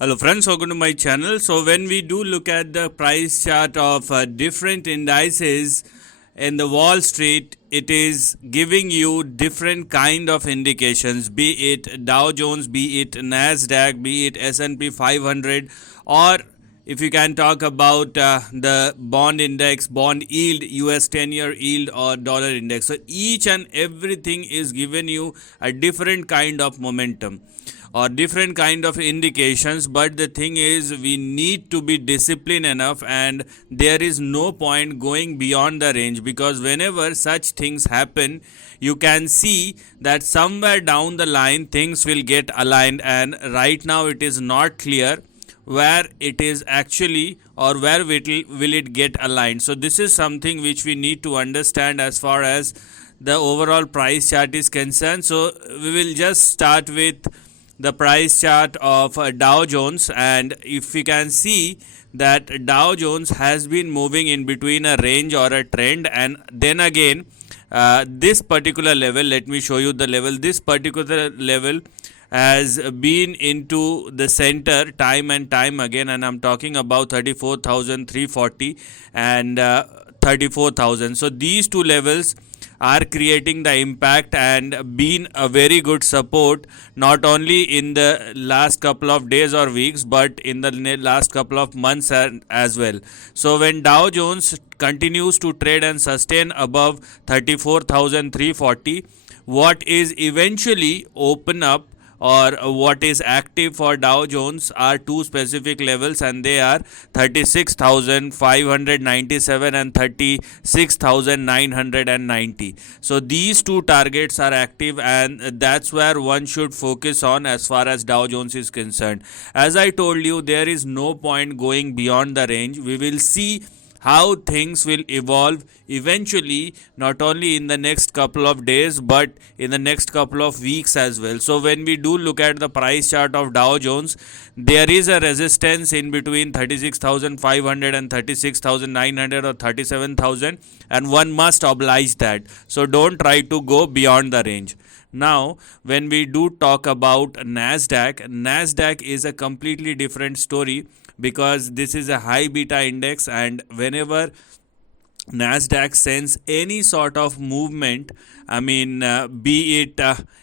Hello friends, welcome to my channel. So when we do look at the price chart of different indices in the Wall Street, it is giving you different kind of indications, be it Dow Jones, be it NASDAQ, be it S&P 500, or if you can talk about the bond index, bond yield, US 10-year yield or dollar index. So each and everything is given you a different kind of momentum or different kind of indications, but the thing is we need to be disciplined enough, and there is no point going beyond the range, because whenever such things happen, you can see that somewhere down the line things will get aligned, and right now it is not clear where it is actually or where will it get aligned. So this is something which we need to understand as far as the overall price chart is concerned. So we will just start with the price chart of Dow Jones, and if we can see that Dow Jones has been moving in between a range or a trend, and then again this particular level, let me show you the level, this particular level has been into the center time and time again, and I'm talking about 34,340 and 34,000. So these two levels are creating the impact and been a very good support, not only in the last couple of days or weeks, but in the last couple of months as well. So when Dow Jones continues to trade and sustain above 34,340, what is eventually open up or what is active for Dow Jones are two specific levels, and they are 36,597 and 36,990. So these two targets are active, and that's where one should focus on as far as Dow Jones is concerned. As I told you, there is no point going beyond the range. We will see how things will evolve eventually, not only in the next couple of days but in the next couple of weeks as well. So when we do look at the price chart of Dow Jones, there is a resistance in between 36,500 and 36,900 or 37,000, and one must oblige that. So don't try to go beyond the range. Now, when we do talk about NASDAQ is a completely different story, because this is a high beta index, and whenever NASDAQ sends any sort of movement, be it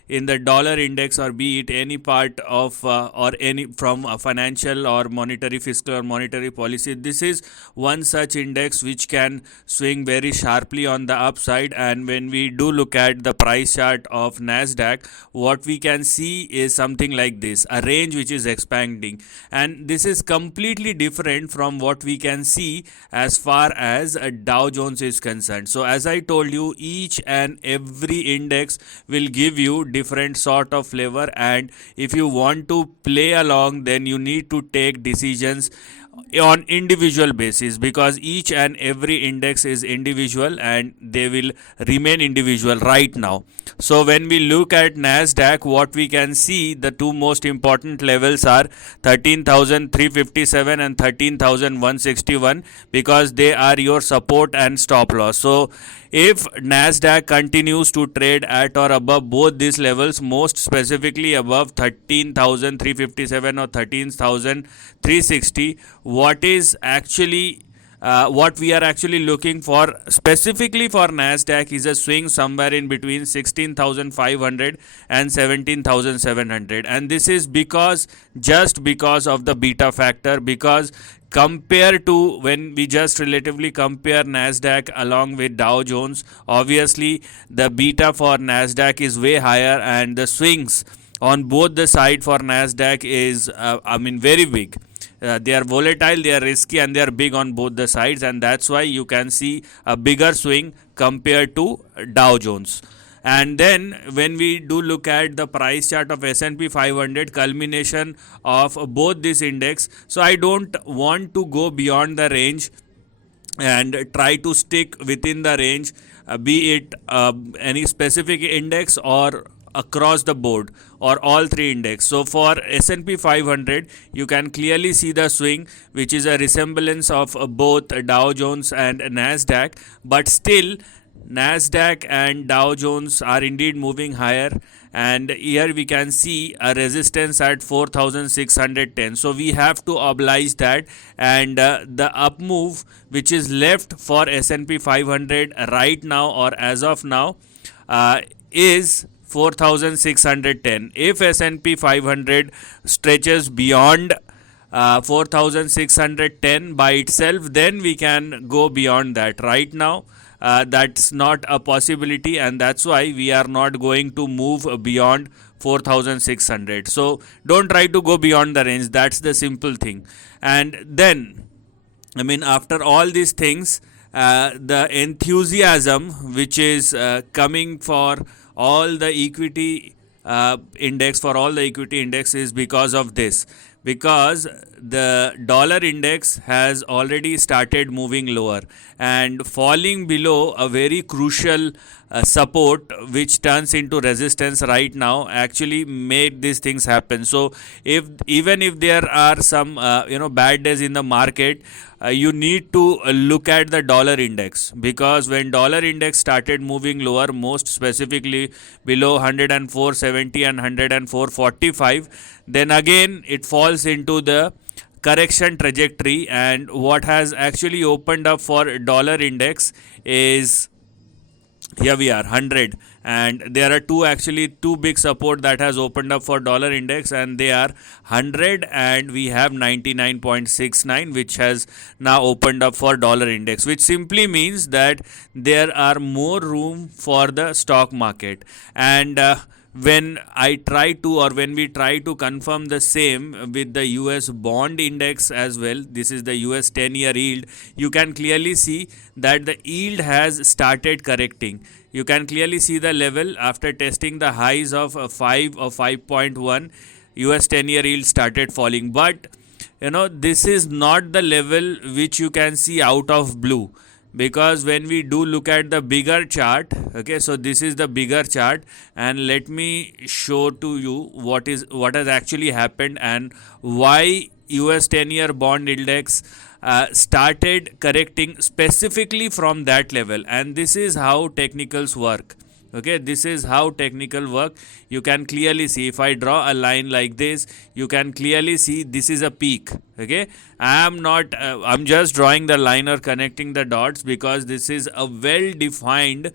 in the dollar index or be it any part of or any from a financial or monetary, fiscal or monetary policy, this is one such index which can swing very sharply on the upside. And when we do look at the price chart of NASDAQ, what we can see is something like this, a range which is expanding, and this is completely different from what we can see as far as Dow Jones is concerned. So as I told you, each and every index will give you different sort of flavor, and if you want to play along, then you need to take decisions on individual basis, because each and every index is individual and they will remain individual right now. So when we look at NASDAQ, what we can see, the two most important levels are 13,357 and 13,161, because they are your support and stop loss. So if NASDAQ continues to trade at or above both these levels, most specifically above 13,357 or 13,360, what we are actually looking for specifically for NASDAQ is a swing somewhere in between 16,500 and 17,700, and this is just because of the beta factor, because compared to when we just relatively compare NASDAQ along with Dow Jones, obviously the beta for NASDAQ is way higher, and the swings on both the side for NASDAQ is very big. They are volatile, they are risky, and they are big on both the sides, and that's why you can see a bigger swing compared to Dow Jones. And then when we do look at the price chart of S&P 500, culmination of both this index, so I don't want to go beyond the range and try to stick within the range, be it any specific index or across the board or all three index. So for S&P 500, you can clearly see the swing, which is a resemblance of both Dow Jones and NASDAQ, but still NASDAQ and Dow Jones are indeed moving higher, and here we can see a resistance at 4610. So we have to oblige that, and the up move which is left for S&P 500 right now or as of now is 4610. If S&P 500 stretches beyond 4610 by itself, then we can go beyond that. Right now that's not a possibility, and that's why we are not going to move beyond 4600. So don't try to go beyond the range. That's the simple thing. And then, I mean, after all these things, the enthusiasm which is coming for all the equity index, for all the equity index, is because of this, because the dollar index has already started moving lower and falling below a very crucial support, which turns into resistance right now, actually made these things happen. So if even if there are some bad days in the market, you need to look at the dollar index, because when dollar index started moving lower, most specifically below 104.70 and 104.45, then again it falls into the correction trajectory. And what has actually opened up for dollar index is, here we are, 100, and there are two big support that has opened up for dollar index, and they are 100 and we have 99.69, which has now opened up for dollar index, which simply means that there are more room for the stock market. And when we try to confirm the same with the US bond index as well, this is the US 10-year yield, you can clearly see that the yield has started correcting. You can clearly see the level after testing the highs of 5 or 5.1, US 10-year yield started falling. But this is not the level which you can see out of blue, because when we do look at the bigger chart, okay, so this is the bigger chart, and let me show to you what has actually happened and why US 10-year bond index started correcting specifically from that level. And this is how technicals work. Okay, this is how technical work. You can clearly see, if I draw a line like this, you can clearly see this is a peak. Okay, I'm just drawing the line or connecting the dots, because this is a well defined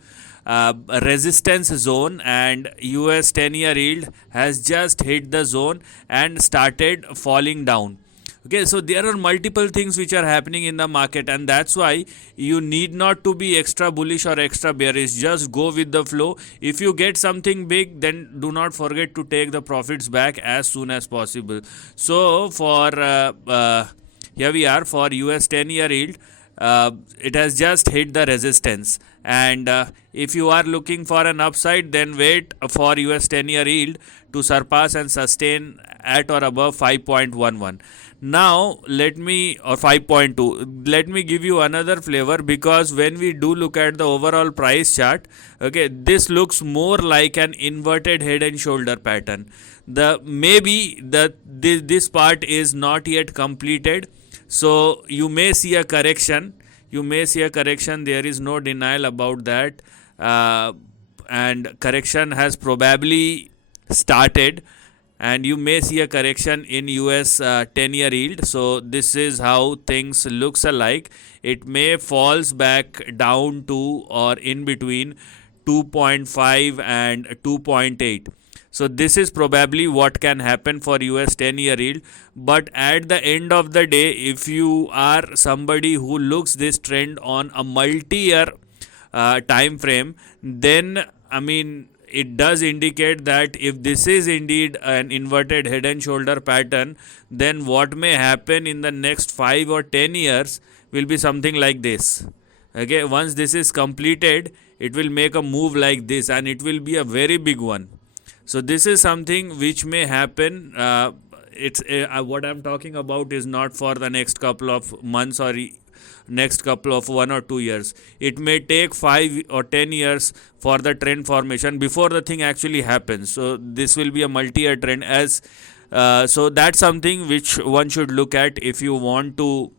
resistance zone, and US 10-year yield has just hit the zone and started falling down. Okay, so there are multiple things which are happening in the market, and that's why you need not to be extra bullish or extra bearish. Just go with the flow. If you get something big, then do not forget to take the profits back as soon as possible. So for here we are, for US 10-year yield, it has just hit the resistance, and if you are looking for an upside, then wait for US 10-year yield to surpass and sustain at or above 5.11. Now or 5.2. Let me give you another flavor, because when we do look at the overall price chart, okay, this looks more like an inverted head and shoulder pattern. This part is not yet completed, so you may see a correction. There is no denial about that, and correction has probably started, and you may see a correction in US 10-year yield. So this is how things looks alike. It may falls back down to or in between 2.5 and 2.8. So this is probably what can happen for US 10-year yield. But at the end of the day, if you are somebody who looks this trend on a multi-year time frame, then it does indicate that if this is indeed an inverted head and shoulder pattern, then what may happen in the next 5 or 10 years will be something like this. Okay, once this is completed, it will make a move like this, and it will be a very big one. So this is something which may happen. What I'm talking about is not for the next couple of months or next couple of 1 or 2 years. It may take 5 or 10 years for the trend formation before the thing actually happens. So this will be a multi-year trend. So that's something which one should look at if you want to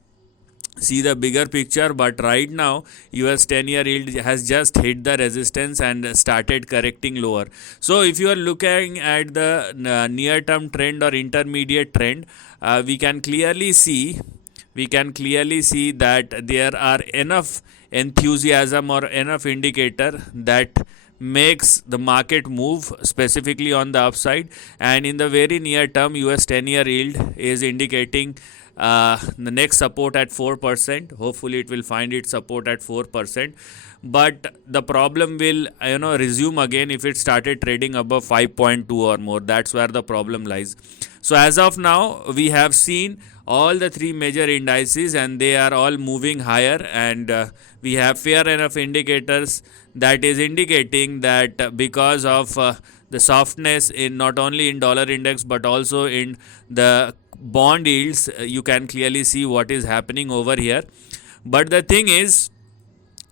see the bigger picture, but right now US 10-year yield has just hit the resistance and started correcting lower. So if you are looking at the near term trend or intermediate trend, we can clearly see that there are enough enthusiasm or enough indicator that makes the market move specifically on the upside. And in the very near term, US 10-year yield is indicating the next support at 4%. Hopefully it will find its support at 4%, but the problem will resume again if it started trading above 5.2 or more. That's where the problem lies. So as of now, we have seen all the three major indices and they are all moving higher, and we have fair enough indicators that is indicating that because of the softness in not only in dollar index but also in the bond yields, you can clearly see what is happening over here. But the thing is,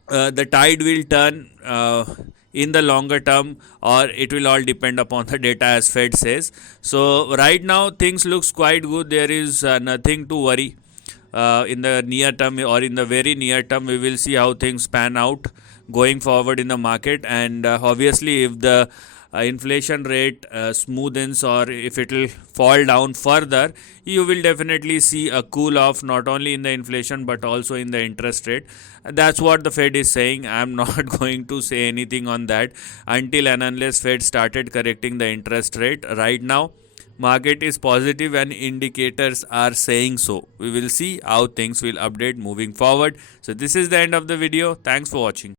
the tide will turn in the longer term, or it will all depend upon the data, as Fed says. So right now things looks quite good. There is nothing to worry. In the near term or in the very near term, we will see how things pan out going forward in the market. And obviously if the inflation rate smoothens, or if it will fall down further, you will definitely see a cool off not only in the inflation but also in the interest rate. That's what the Fed is saying. I'm not going to say anything on that until and unless Fed started correcting the interest rate. Right now market is positive and indicators are saying so. We will see how things will update moving forward. So this is the end of the video. Thanks for watching.